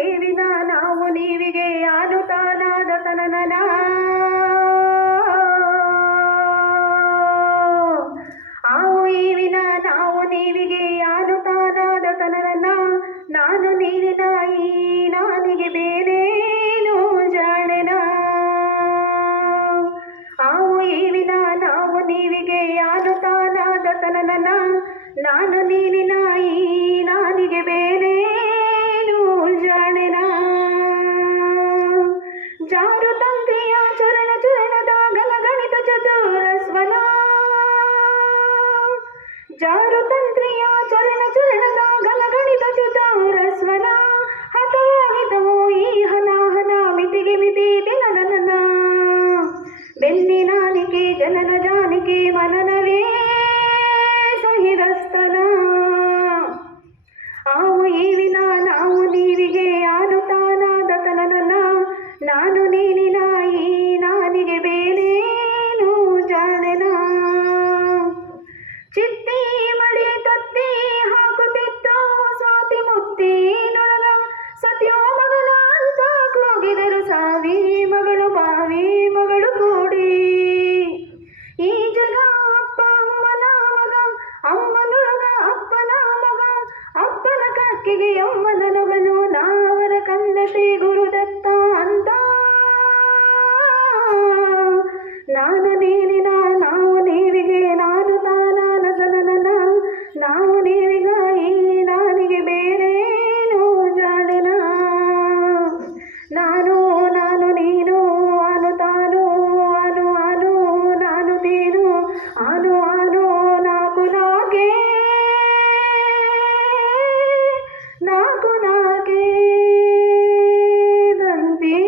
ಏವಿನ ನಾವು ನೀವಿಗೆ ಯಾನು ತಾನಾದ ತನನನ ಆವು ಈವಿನ ನಾವು ನೀವಿಗೆ ಯಾನು ತಾನಾದ ತನನನ ನಾನು ನೀರಿನ ಈ ನಾನಿಗೆ ಬೇರೇನು ಜಾಣೆನ ಆವು ಈವಿನ ನಾವು ನೀವಿಗೆ ಯಾನು ತಾನಾದ ತನನನ ನಾನು ನೀರಿನ ಈ ನಾನಿಗೆ ಬೇರೇನು ಜಾಣೆನ ಜಾರು ತಂತ್ರಿಯ ಚರಣ ಚರಣದ ಗಲಗಣಿತ ಚತುರಸ್ವನ ಜಾರು ತಂತ್ರಿಯ ಚರಣ ಚರಣದ ಗಲಗಣಿತ ಚತುರಸ್ವನ ಹತವಾಹಿತವೋ ಈ ಹನಾಹನ ಮಿತಿಗೆ ಮಿತಿ ದಿನದನ ಬೆನ್ನಿನಾನಿಕೆ ಜನನ ಜಾನಿಕೆ ಮನನವೇ ಸಹಿರಸ್ತನ ಆವು ಈವಿನ ನಾವು ನೀವಿಗೆ ಯಾನು ತಾನಾದ ತನನನ ನಾನು ನೀನಿನ ಈ ನಾನಿಗೆ ಬೇರೇನು ಜಾಣೆನ ಚಿತ್ತಿ ಮಡಿ ತತ್ತಿ ಹಾಕುತ್ತಿತ್ತು ಸ್ವಾತಿ ಮುತ್ತಿ ನೊಳಗ ಸತ್ಯೋ ಮಗನ ಅಂತ ಕೂಗಿದರು ಸಾವಿ ಮಗಳು ಬಾವಿ ಮಗಳು ಕೂಡಿ ಈ ಜಗ ಅಪ್ಪ ಅಮ್ಮನ ಮಗ ಅಮ್ಮನೊಳಗ ಅಪ್ಪನ ಮಗ ಅಪ್ಪನ ಕಕ್ಕಿಗೆ ಅಮ್ಮನ ಮಗನು ನಾವರ ಕಂದತಿ ಗುರುದತ್ತ ಅಂತ ನಾನು ನೀನಿನ ನಾವು ನೀವಿಗೆ ನಾನು ತಾನಾದ ಜನನ ನಾವು ನೀವಿಗ ಈ ನಾನಿಗೆ ಬೇರೇನು ಜಾಣೆನ ನಾನು ನಾನು ನೀನು ಅನು ತಾನು ಅನು ಅನು ನಾನು ನೀನು ಅನು ಅನು ನಾಕು ನಾಕೆ ನಾಕು ನಾಕೆ ದಂತಿ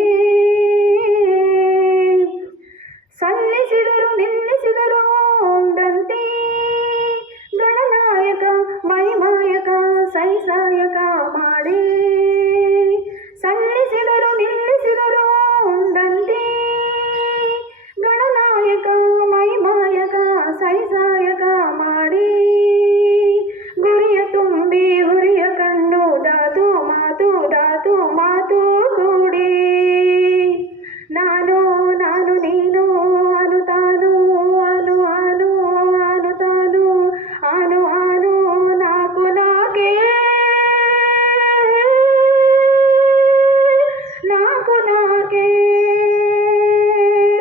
ಸಲ್ಲಿಸಿದರು ನಿಲ್ಲಿಸಿದರು ದಂತಿ ಗಣನಾಯಕ ಮೈಮಾಯಕ ಸೈಸಾಯಕ ಮಾಡಿ ಸಲ್ಲಿಸಿದರು ನಿಲ್ಲಿಸಿದರು ದಂತಿ ಗಣನಾಯಕ ಮೈಮಾಯಕ ಸೈಸಾಯಕ ಮಾಡಿ ಗುರಿಯ ತುಂಬಿ ಹುರಿಯ ಕಂಡು ದಾತು ಮಾತು ಕೂಡಿ ನಾನು ನಾನು ನೀನು ಅನು ತಾನು ಅನು ಅನು ಅನು ತಾನು ಅನು ಅನು ನಾಕು ನಾಕೆ ನಾಕು ನಾಕೆ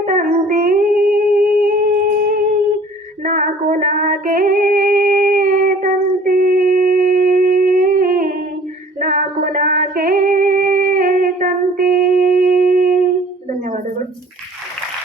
ತಂದಿ ನಾಕು ನಾಕೆ ತಂತಿ ನಾಕು ನಾಕೆ ತಂತಿ ಧನ್ಯವಾದಗಳು.